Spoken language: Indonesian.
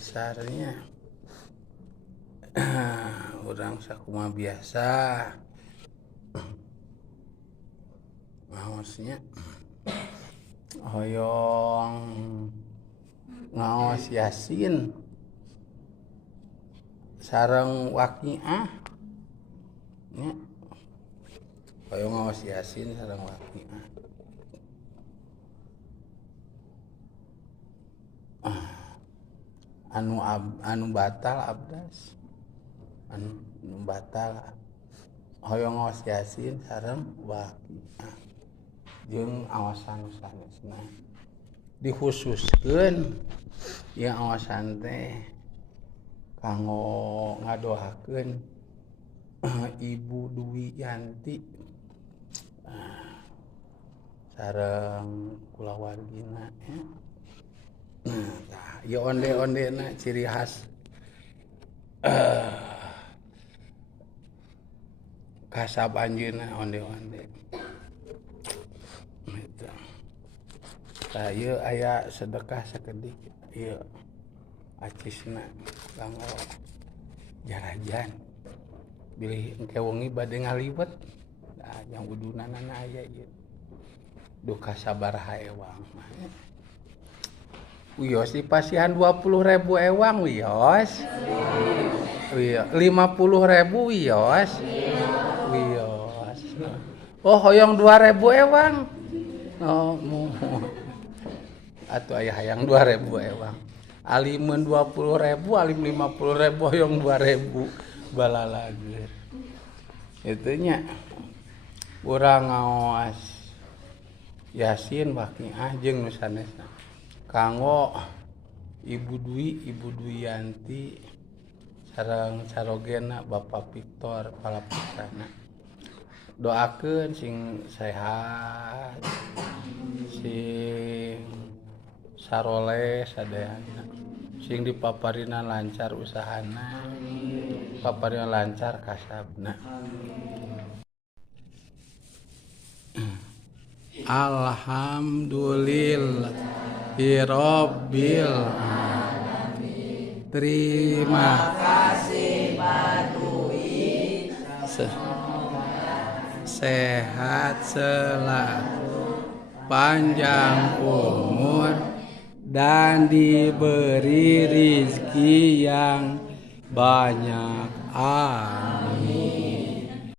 Asarnya orang sakuma biasa ngaosnya hoyong ngaos Yasin sareng waqiah nya hoyong ngaos Yasin sareng waqiah anu batal abdas anu batal hoyong ngaos Yasin sareng waqiah jeung awasan sanesna dikhususkeun ieu awasan teh kanggo ngadoakeun Ibu Dwi Yanti sareng kulawargina ya. Ya onde-ondena ciri khas kasab anjeunna onde-onde. Gitu. Tah ieu aya sedekah sakedik ieu acisna kanggo jarajan. Bilih engke wengi bade ngaliwet. Nah, yang udunana aya ieu. Duh kasabaraha ewang mah. Wios dipasihan 20.000 ewang wios. Wios 50.000 wios. Wios. Oh hoyong 2.000 ewang. Oh atuh aya hayang 2.000 ewang. Alimun 20.000, alim 50.000 hoyong 2.000 balalageun. Itu nya. Urang ngaos Yasin waqiah jeung nu sanesna. Kanggo Ibu Dwi Yanti sareng carogena Bapak Victor Palapuksana. Doakeun sing sehat, sing saroleh sadayana, sing dipaparina lancar usahana, paparina lancar kasabna. Alhamdulillah Rabbil alamin. Terima kasih Pak Dwi. Sehat selalu, panjang umur dan diberi rizki yang banyak. Amin.